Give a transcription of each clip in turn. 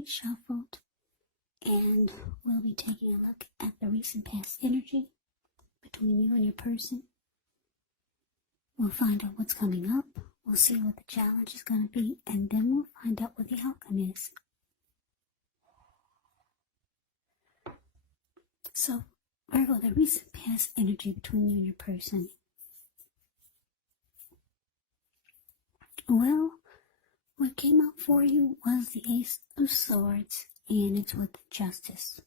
cards shuffled, and we'll be taking a look at the recent past energy between you and your person. We'll find out what's coming up, we'll see what the challenge is going to be, and then we'll find out what the outcome is. So, Virgo, the recent past energy between you and your person. Well, what came out for you was the Ace of Swords, and it's with Justice.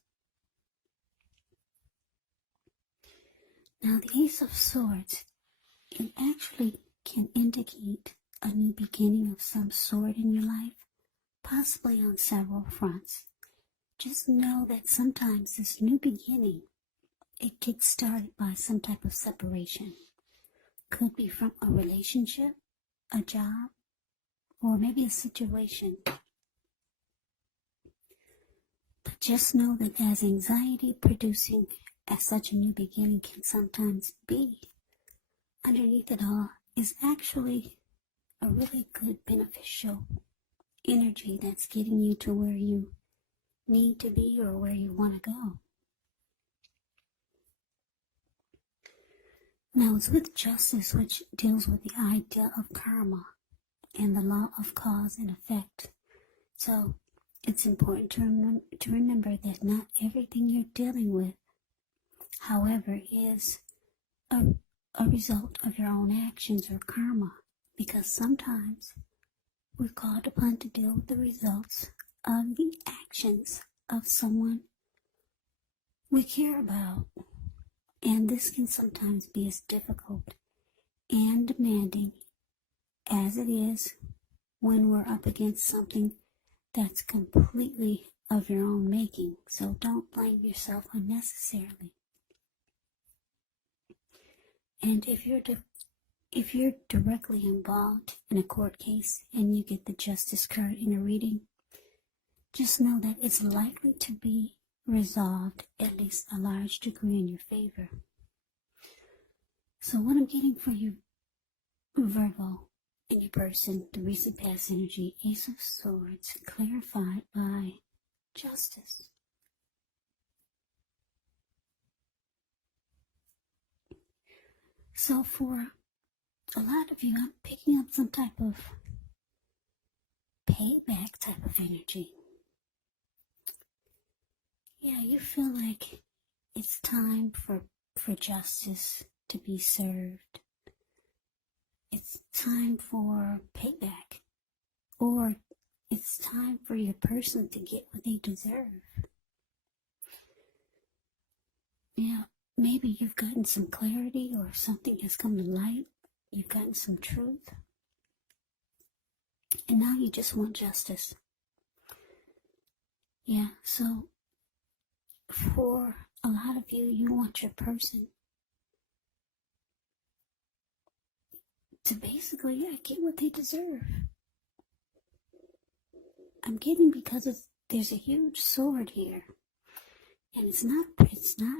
Now, the Ace of Swords, it actually can indicate a new beginning of some sort in your life, possibly on several fronts. Just know that sometimes this new beginning, it gets started by some type of separation. Could be from a relationship, a job, or maybe a situation. But just know that as anxiety producing as such a new beginning can sometimes be, underneath it all is actually a really good beneficial energy that's getting you to where you need to be or where you want to go. Now it's with Justice, which deals with the idea of karma and the law of cause and effect. So it's important to remember that not everything you're dealing with, however, is a result of your own actions or karma, because sometimes we're called upon to deal with the results of the actions of someone we care about. And this can sometimes be as difficult and demanding as it is when we're up against something that's completely of your own making. So don't blame yourself unnecessarily. And if you're directly involved in a court case and you get the Justice card in a reading, just know that it's likely to be resolved at least a large degree in your favor. So what I'm getting for you, Virgo, in your person, the recent past energy, Ace of Swords, clarified by Justice. So for a lot of you, I'm picking up some type of payback type of energy. Yeah, you feel like it's time for justice to be served. It's time for payback. Or it's time for your person to get what they deserve. Yeah, maybe you've gotten some clarity or something has come to light. You've gotten some truth. And now you just want justice. Yeah, so for a lot of you, you want your person to basically get what they deserve. I'm getting because there's a huge sword here. And it's not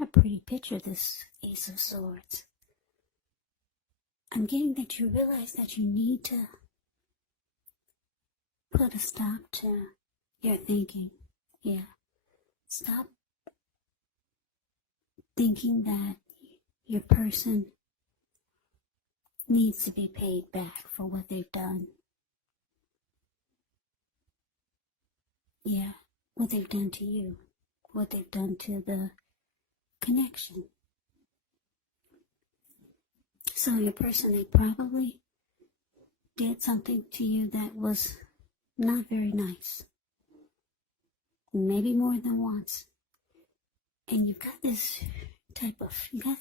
a pretty picture, this Ace of Swords. I'm getting that you realize that you need to put a stop to your thinking. Yeah. Stop thinking that your person needs to be paid back for what they've done. Yeah, what they've done to you, what they've done to the connection. So your person, they probably did something to you that was not very nice. Maybe more than once. And you've got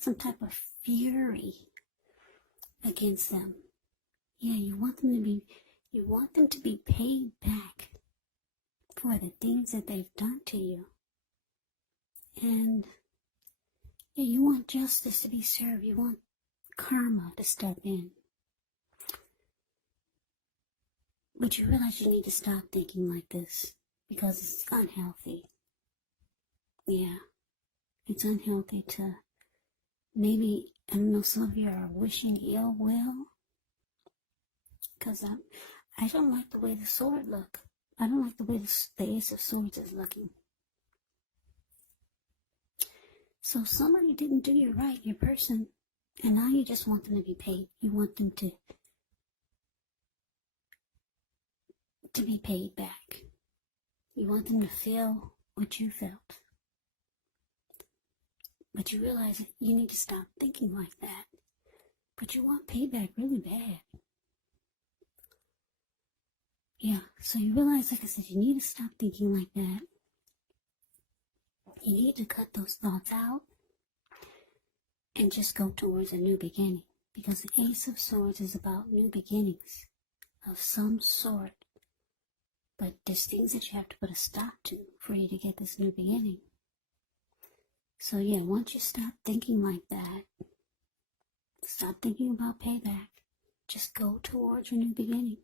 some type of fury against them. Yeah, you want them to be paid back for the things that they've done to you. And yeah, you want justice to be served. You want karma to step in. But you realize you need to stop thinking like this because it's unhealthy. Yeah, it's unhealthy to maybe, I don't know, some of you are wishing ill will. Because I don't like the way the sword look. I don't like the way the Ace of Swords is looking. So somebody didn't do you right, your person, and now you just want them to be paid. You want them to be paid back. You want them to feel what you felt. But you realize that you need to stop thinking like that. But you want payback really bad. Yeah, so you realize, like I said, you need to stop thinking like that. You need to cut those thoughts out and just go towards a new beginning. Because the Ace of Swords is about new beginnings of some sort. But there's things that you have to put a stop to for you to get this new beginning. So yeah, once you stop thinking like that, stop thinking about payback, just go towards your new beginning.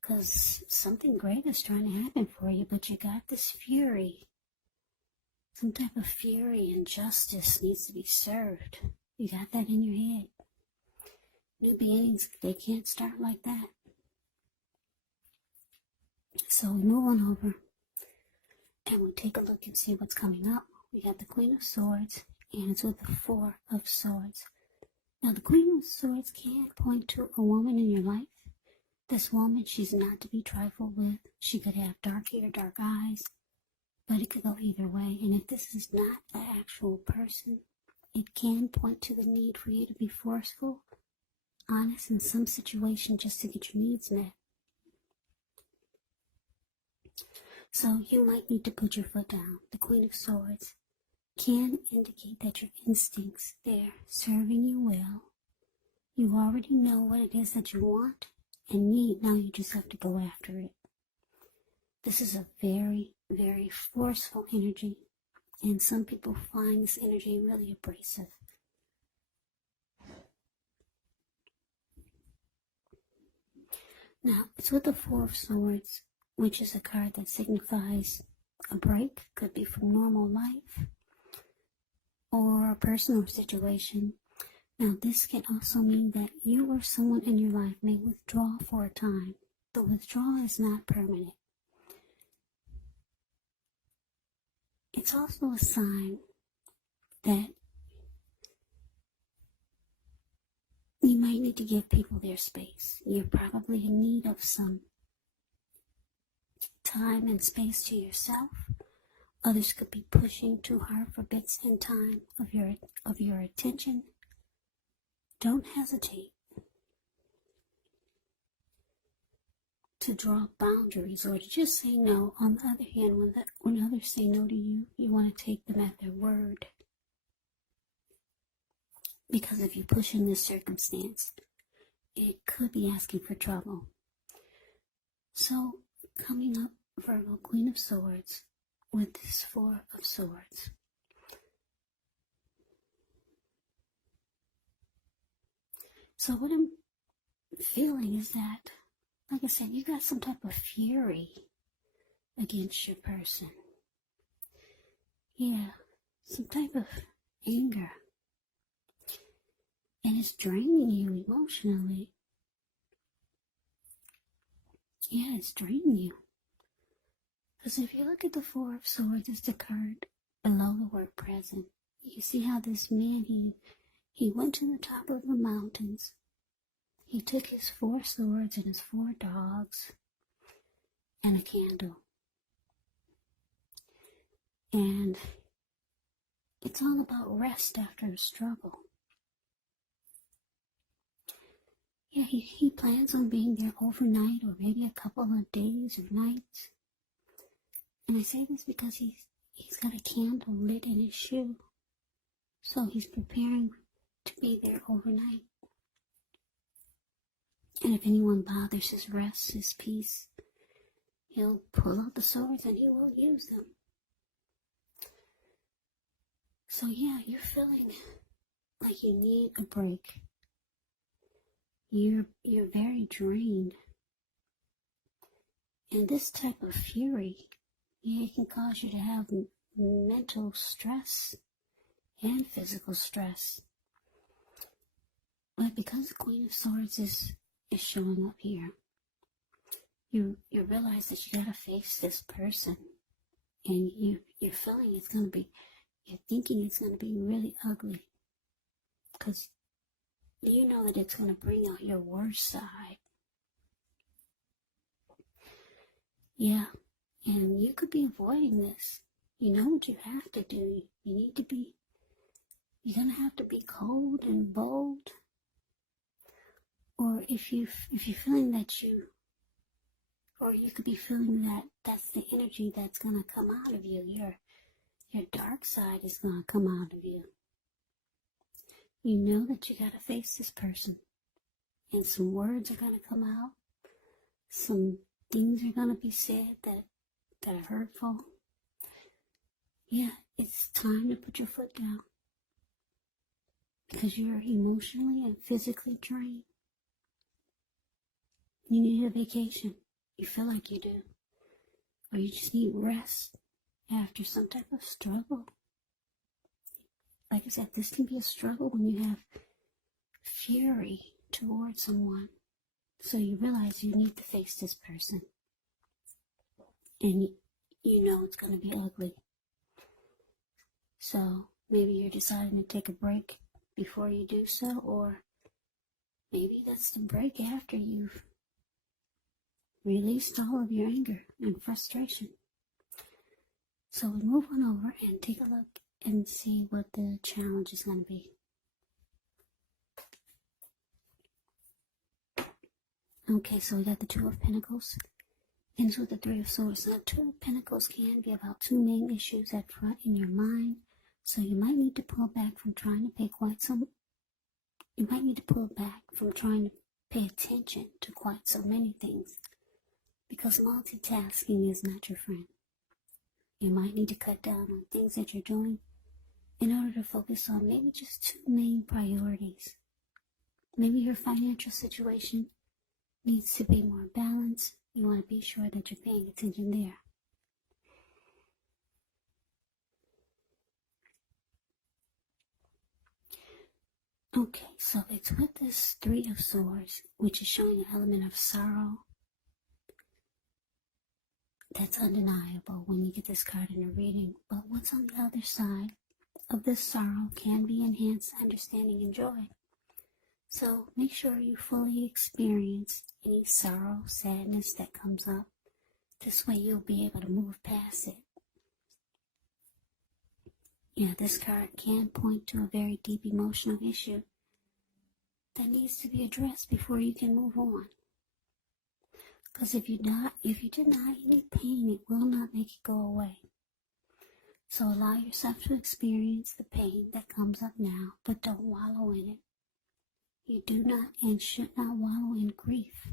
Because something great is trying to happen for you, but you got this fury. Some type of fury and justice needs to be served. You got that in your head. New beginnings, they can't start like that. So we move on over and we'll take a look and see what's coming up. We got the Queen of Swords and it's with the Four of Swords. Now the Queen of Swords can point to a woman in your life. This woman, she's not to be trifled with. She could have dark hair, dark eyes, but it could go either way. And if this is not an actual person, it can point to the need for you to be forceful, honest in some situation just to get your needs met. So you might need to put your foot down. The Queen of Swords can indicate that your instincts, they're serving you well. You already know what it is that you want and need. Now you just have to go after it. This is a very, very forceful energy. And some people find this energy really abrasive. Now, it's with the Four of Swords, which is a card that signifies a break. Could be from normal life or a personal situation. Now, this can also mean that you or someone in your life may withdraw for a time. The withdrawal is not permanent. It's also a sign that you might need to give people their space. You're probably in need of some time and space to yourself. Others could be pushing too hard for bits and time of your attention. Don't hesitate to draw boundaries or to just say no. On the other hand, when others say no to you, you want to take them at their word. Because if you push in this circumstance, it could be asking for trouble. So, coming up, Virgo, Queen of Swords, with this Four of Swords. So what I'm feeling is that, like I said, you got some type of fury against your person. Yeah, some type of anger. And it's draining you emotionally. Yeah, it's draining you. Because if you look at the Four of Swords, it's the card below the word present. You see how this man, he went to the top of the mountains. He took his 4 swords and his 4 dogs and a candle. And it's all about rest after the struggle. Yeah, he plans on being there overnight or maybe a couple of days or nights. And I say this because he's got a candle lit in his shoe. So he's preparing to be there overnight. And if anyone bothers his rest, his peace, he'll pull out the swords and he will use them. So yeah, you're feeling like you need a break. You're very drained. And this type of fury, yeah, it can cause you to have mental stress and physical stress. But because the Queen of Swords is showing up here, you realize that you gotta face this person, and you're feeling it's gonna be, you're thinking it's gonna be really ugly, because you know that it's gonna bring out your worst side. Yeah, and you could be avoiding this. You know what you have to do. You're gonna have to be cold and bold. Or if you're feeling that or you could be feeling that that's the energy that's gonna come out of you. Your dark side is gonna come out of you. You know that you gotta face this person, and some words are gonna come out. Some things are gonna be said that are hurtful. Yeah, it's time to put your foot down, because you're emotionally and physically drained. You need a vacation. You feel like you do. Or you just need rest after some type of struggle. Like I said, this can be a struggle when you have fury towards someone. So you realize you need to face this person. And you know it's going to be ugly. So maybe you're deciding to take a break before you do so, or maybe that's the break after you've released all of your anger and frustration. So we move on over and take a look and see what the challenge is going to be. Okay, so we got the Two of Pentacles. Ends with the Three of Swords. Now, Two of Pentacles can be about two main issues at front in your mind. So you might need to pull back from trying to pay attention to quite so many things, because multitasking is not your friend. You might need to cut down on things that you're doing in order to focus on maybe just two main priorities. Maybe your financial situation needs to be more balanced. You want to be sure that you're paying attention there. Okay, so it's with this Three of Swords, which is showing an element of sorrow that's undeniable when you get this card in a reading. But what's on the other side of this sorrow can be enhanced understanding and joy. So make sure you fully experience any sorrow, sadness that comes up. This way you'll be able to move past it. Yeah, this card can point to a very deep emotional issue that needs to be addressed before you can move on. Because if you deny any pain, it will not make it go away. So allow yourself to experience the pain that comes up now, but don't wallow in it. You do not and should not wallow in grief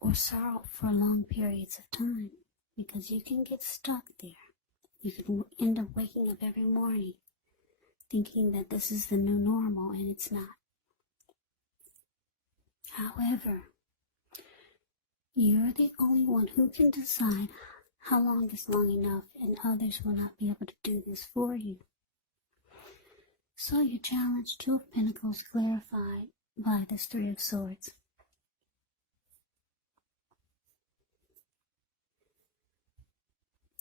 or sorrow for long periods of time, because you can get stuck there. You can end up waking up every morning thinking that this is the new normal, and it's not. However, you're the only one who can decide how long is long enough, and others will not be able to do this for you. So your challenge, Two of Pentacles, clarified by this Three of Swords.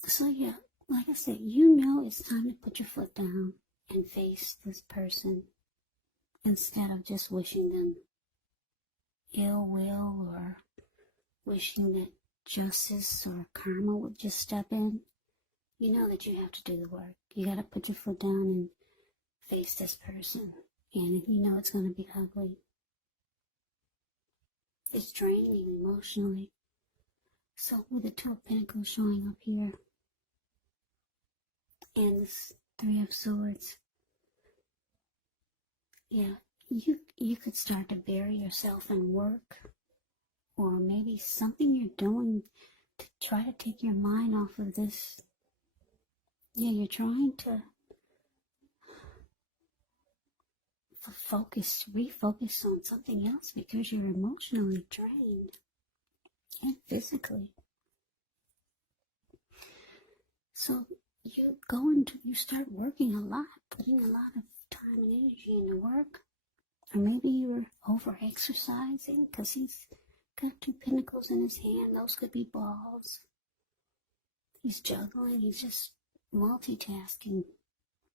So yeah, like I said, you know it's time to put your foot down and face this person instead of just wishing them ill will or wishing that justice or karma would just step in. You know that you have to do the work. You got to put your foot down and face this person, and you know it's going to be ugly. It's draining emotionally. So with the Two of Pentacles showing up here and this Three of Swords, yeah, you could start to bury yourself in work, or maybe something you're doing to try to take your mind off of this. Yeah, you're trying to refocus on something else because you're emotionally drained and physically. So you start working a lot, putting a lot of time and energy into work. Or maybe you were over exercising because got 2 pentacles in his hand. Those could be balls. He's juggling. He's just multitasking.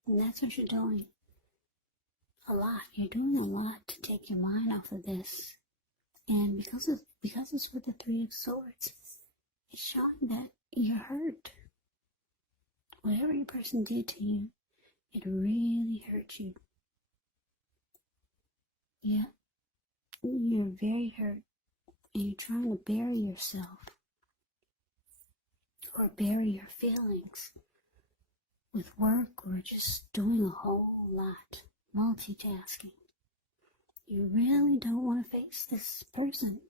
And that's what you're doing. A lot. You're doing a lot to take your mind off of this. And because it's with the 3 of Swords, it's showing that you're hurt. Whatever your person did to you, it really hurt you. Yeah. You're very hurt. And you're trying to bury yourself. Or bury your feelings. With work or just doing a whole lot. Multitasking. You really don't want to face this person.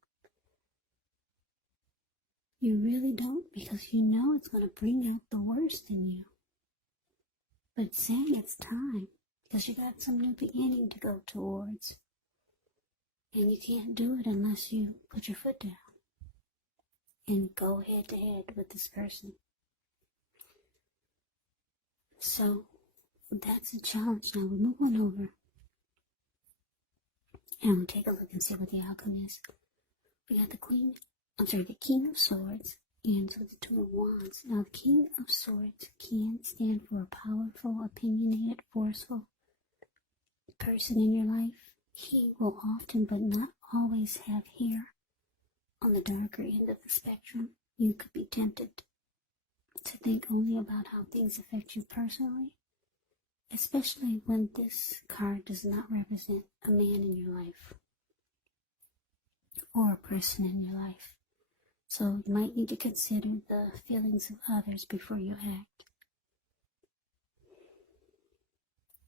You really don't, because you know it's going to bring out the worst in you. But it's saying it's time, because you got some new beginning to go towards. And you can't do it unless you put your foot down and go head to head with this person. So that's a challenge. Now we move on over. And we'll take a look and see what the outcome is. We got the King of Swords, and so the 2 of Wands. Now, the King of Swords can stand for a powerful, opinionated, forceful person in your life. He will often, but not always, have hair on the darker end of the spectrum. You could be tempted to think only about how things affect you personally, especially when this card does not represent a man in your life or a person in your life. So you might need to consider the feelings of others before you act.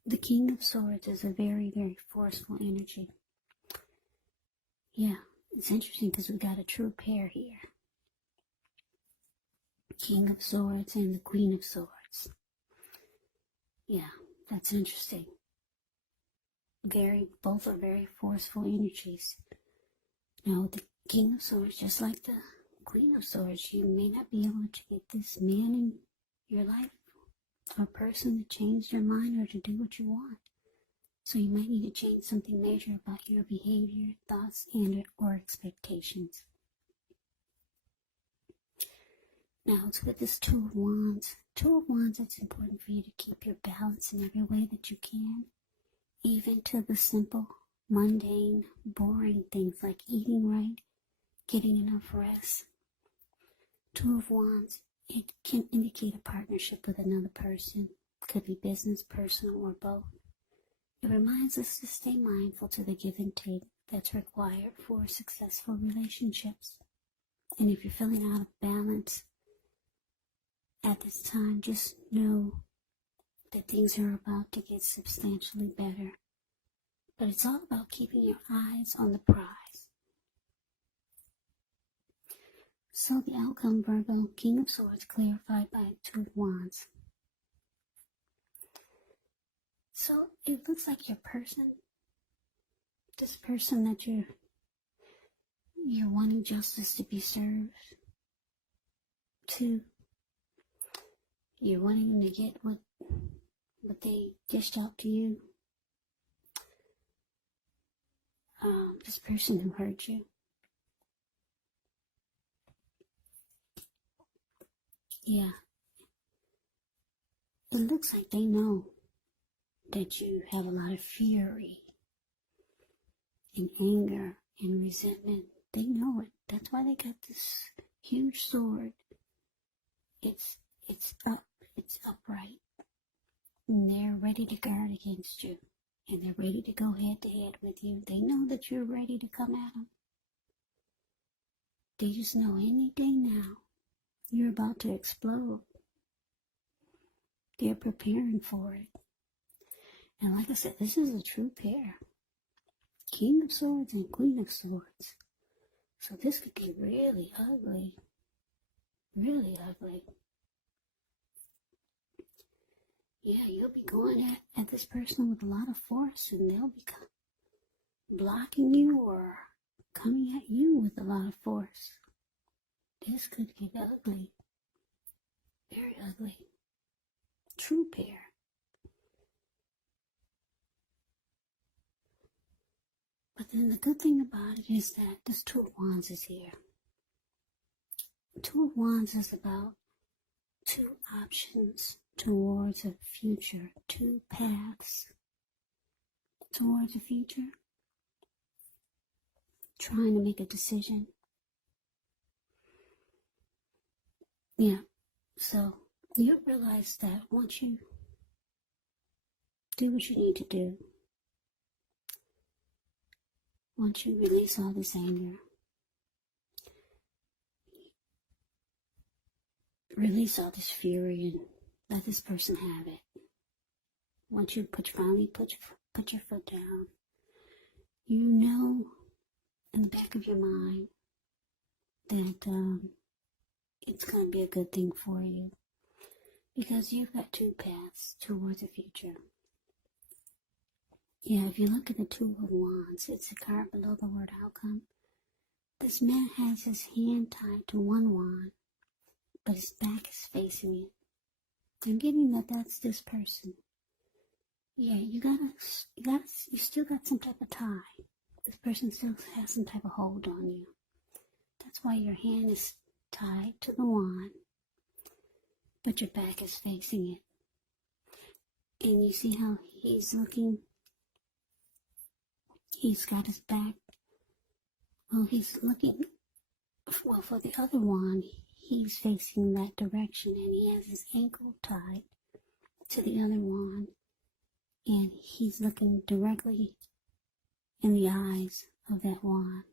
The King of Swords is a very, very forceful energy. Yeah, it's interesting because we got a true pair here. King of Swords and the Queen of Swords. Yeah, that's interesting. Both are very forceful energies. Now, the King of Swords, just like the Queen of Swords, you may not be able to get this man in your life or person to change their mind or to do what you want. So you might need to change something major about your behavior, thoughts, and or expectations. Now, it's with this 2 of Wands. 2 of Wands, it's important for you to keep your balance in every way that you can, even to the simple, mundane, boring things like eating right, getting enough rest. 2 of Wands, it can indicate a partnership with another person. Could be business, personal, or both. It reminds us to stay mindful to the give and take that's required for successful relationships. And if you're feeling out of balance at this time, just know that things are about to get substantially better. But it's all about keeping your eyes on the prize. So the outcome, Virgo, King of Swords, clarified by 2 of Wands. So it looks like your person, this person that you're wanting justice to be served to, you're wanting them to get what they dished out to you. This person who hurt you. Yeah. It looks like they know that you have a lot of fury and anger and resentment. They know it. That's why they got this huge sword. It's upright. And they're ready to guard against you. And they're ready to go head to head with you. They know that you're ready to come at them. They just know any day now you're about to explode. They're preparing for it. And like I said, this is a true pair. King of Swords and Queen of Swords. So this could get really ugly. Really ugly. Yeah, you'll be going at this person with a lot of force, and they'll be blocking you or coming at you with a lot of force. This could get ugly. Very ugly. True pair. But And the good thing about it is that this Two of Wands is here. Two of Wands is about two options towards a future, two paths towards a future, trying to make a decision. Yeah, so you realize that once you do what you need to do, once you release all this anger, release all this fury and let this person have it. Once you finally put your foot down, you know in the back of your mind that it's going to be a good thing for you, because you've got two paths towards the future. Yeah, if you look at the Two of Wands, it's a card below the word outcome. This man has his hand tied to one wand, but his back is facing it. I'm getting that that's this person. Yeah, you still got some type of tie. This person still has some type of hold on you. That's why your hand is tied to the wand, but your back is facing it. And you see how he's looking? He's got his back. Well, he's looking. Well, for the other wand, he's facing that direction, and he has his ankle tied to the other wand, and he's looking directly in the eyes of that wand,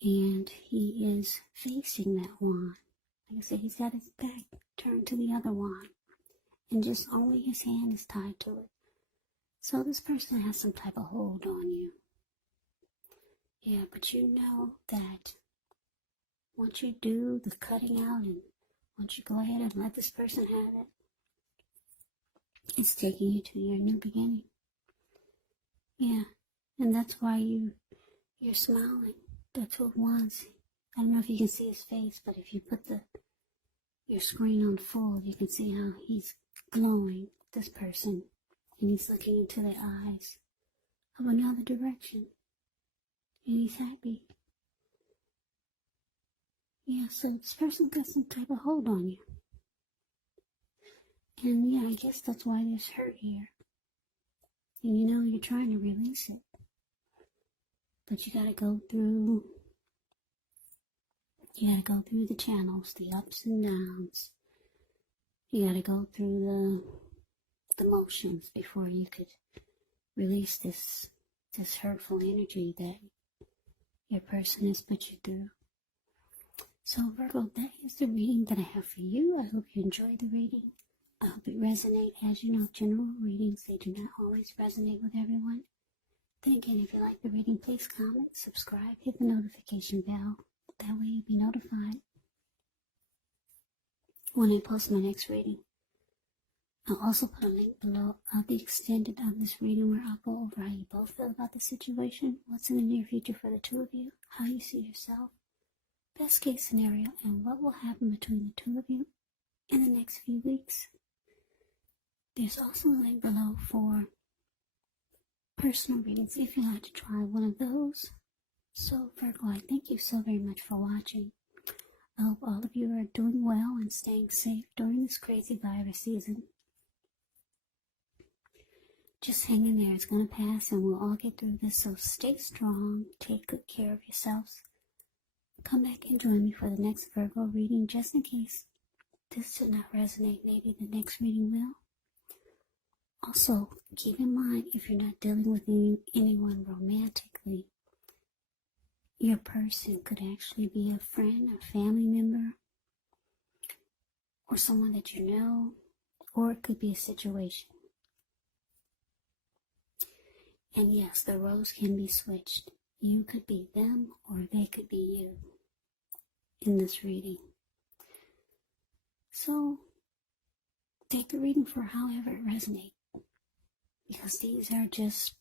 and he is facing that wand. Like I said, he's got his back turned to the other wand, and just only his hand is tied to it. So this person has some type of hold on you. Yeah, but you know that once you do the cutting out, and once you go ahead and let this person have it, it's taking you to your new beginning. Yeah, and that's why you're smiling. The Two of Wands. I don't know if you can see his face, but if you put your screen on full, you can see how he's glowing, this person, and he's looking into the eyes of another direction, and he's happy. Yeah, so this person's got some type of hold on you. And yeah, I guess that's why there's hurt here. And you know, you're trying to release it, but you gotta go through the channels, the ups and downs. You gotta go through the motions before you could release this hurtful energy that your person has put you through. So Virgo, that is the reading that I have for you. I hope you enjoyed the reading. I hope it resonates. As you know, general readings, they do not always resonate with everyone. Then again, if you like the reading, please comment, subscribe, hit the notification bell. That way you'll be notified when I post my next reading. I'll also put a link below of the extended of this reading, where I'll go over how you both feel about the situation, what's in the near future for the two of you, how you see yourself, best case scenario, and what will happen between the two of you in the next few weeks. There's also a link below for personal readings if you'd like to try one of those. So Virgo, I thank you so very much for watching. I hope all of you are doing well and staying safe during this crazy virus season. Just hang in there, it's going to pass and we'll all get through this, so stay strong, take good care of yourselves. Come back and join me for the next Virgo reading, just in case this did not resonate, maybe the next reading will. Also, keep in mind, if you're not dealing with anyone romantically, your person could actually be a friend, a family member, or someone that you know, or it could be a situation. And yes, the roles can be switched. You could be them, or they could be you in this reading. So, take the reading for however it resonates, because these are just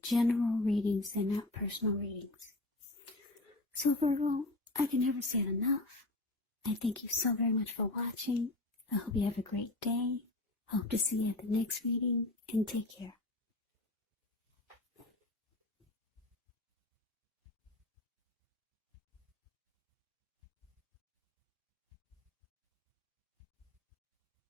general readings, they're not personal readings. So Virgo, I can never say it enough. I thank you so very much for watching. I hope you have a great day. I hope to see you at the next reading, and take care.